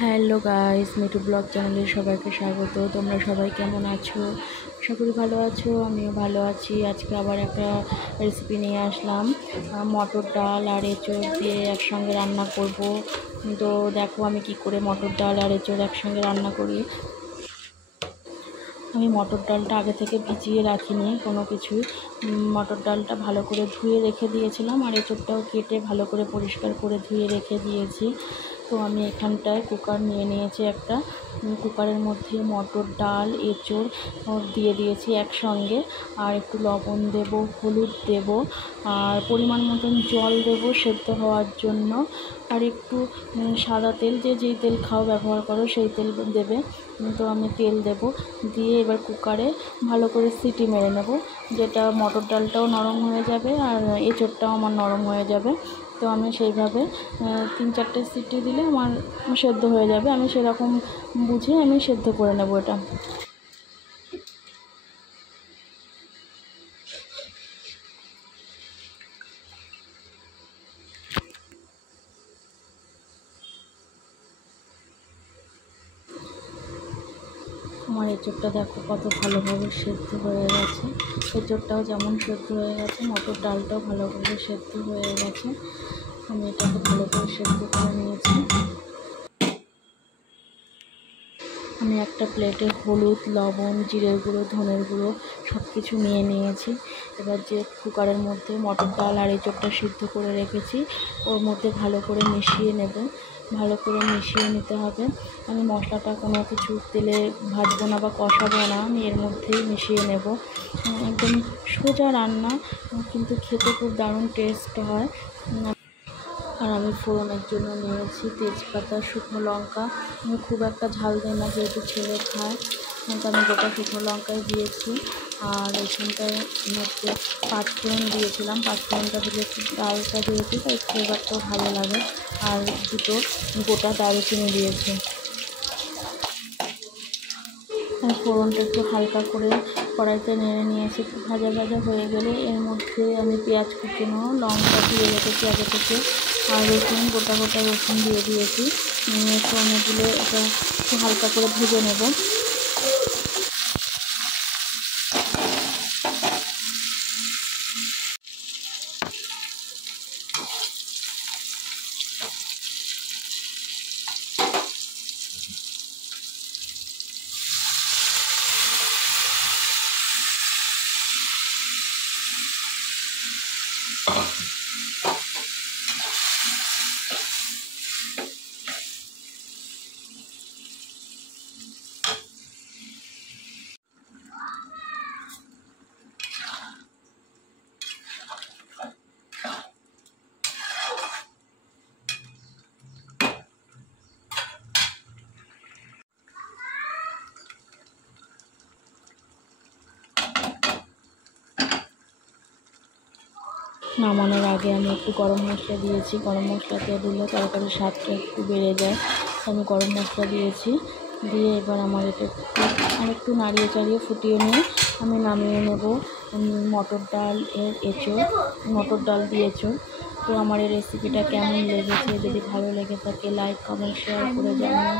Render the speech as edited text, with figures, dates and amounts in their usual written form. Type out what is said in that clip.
Hello guys, Mithu blog চ্যানেলে সবাইকে স্বাগত। তোমরা সবাই কেমন আছো? আশা করি ভালো আছো, আমিও ভালো আছি। আজকে আবার একটা রেসিপি নিয়ে আসলাম। মটর ডাল আর এঁচোড় দিয়ে একসঙ্গে রান্না করব। তো দেখো আমি কি করে মটর ডাল আর এঁচোড় একসঙ্গে রান্না করি। আমি মটর ডালটা আগে থেকে ভিজিয়ে রাখিনি কোনো কিছুই। মটর ডালটা ভালো করে ধুয়ে রেখে দিয়েছিলাম, আর এঁচোড়টাও কেটে ভালো করে পরিষ্কার করে ধুয়ে রেখে দিয়েছি। তো আমি এখানটায় কুকার নিয়ে নিয়েছি একটা। কুকারের মধ্যে মটর ডাল এঁচোড় দিয়ে দিয়েছি একসঙ্গে, আর একটু লবণ দেব, হলুদ দেব, আর পরিমাণ মতন জল দেব সেদ্ধ হওয়ার জন্য, আর একটু সাদা তেল, যেই তেল খাও ব্যবহার করো সেই তেল দেবে। তো আমি তেল দেব, দিয়ে এবার কুকারে ভালো করে সিটি মেরে নেব, যেটা মটর ডালটাও নরম হয়ে যাবে আর এঁচোড়টাও আমার নরম হয়ে যাবে। তো আমি সেইভাবে 3-4টে সিটি দিলে আমার সেদ্ধ হয়ে যাবে। আমি সেরকম বুঝে আমি সেদ্ধ করে নেব এটা। আমার এঁচোড়টা দেখো কত ভালোভাবে সেদ্ধ হয়ে গেছে। এঁচোড়টাও যেমন সেদ্ধ হয়ে গেছে, মটর ডালটাও ভালোভাবে সেদ্ধ হয়ে গেছে। আমি এটাকে ভালো করে সেদ্ধ করে নিয়েছি। আমি একটা প্লেটে হলুদ, লবণ, জিরের গুঁড়ো, ধনের গুঁড়ো সব কিছু নিয়ে নিয়েছি। এবার যে কুকারের মধ্যে মটর ডাল আর এঁচোড়টা সিদ্ধ করে রেখেছি ওর মধ্যে ভালো করে মিশিয়ে নেব। ভালো করে মিশিয়ে নিতে হবে। আমি মশলাটা কোনো কিছু তেলে ভাজবো না বা কষাবো না, আমি এর মধ্যেই মিশিয়ে নেব। একদম সোজা রান্না, কিন্তু খেতে খুব দারুণ টেস্ট হয়। আর আমি ফোড়নের জন্য নিয়েছি তেজপাতা, শুকনো লঙ্কা। আমি খুব একটা ঝাল দিই না, যেহেতু ছেলে খায়, কিন্তু আমি গোটা শুকনো লঙ্কাই দিয়েছি। আর এখানটায় হচ্ছে পাঁচফোড়ন দিয়েছিলাম। পাঁচফোড়নটা দিলে ডালটা দিয়েছি, তাই ফ্লেভারটাও ভালো লাগে। আর দুটো গোটা দারুচিনি দিয়েছি। ফোড়নটা একটু হালকা করে কড়াইতে নেড়ে নিয়েছি। একটু ভাজা ভাজা হয়ে গেলে এর মধ্যে আমি পেঁয়াজ কুচনো, লঙ্কা দিয়ে রেখেছি আগে থেকে, আর রসুন, গোটা গোটা রসুন দিয়ে দিয়েছি। ফোড়নে এটা একটু হালকা করে ভেজে নেব। নামানোর আগে আমি একটু গরম মশলা দিয়েছি। গরম মশলাটা দিলে তরকারির স্বাদটা একটু বেড়ে যায়। আমি গরম মশলা দিয়েছি, দিয়ে এবার আমার এটা একটু নাড়িয়ে চাড়িয়ে ফুটিয়ে নিয়ে আমি নামিয়ে নেব মটর ডাল মটর ডাল দিয়ে এঁচোড়। তো আমার এই রেসিপিটা কেমন লেগেছে, যদি ভালো লেগে থাকে লাইক, কমেন্ট, শেয়ার করে জানিও।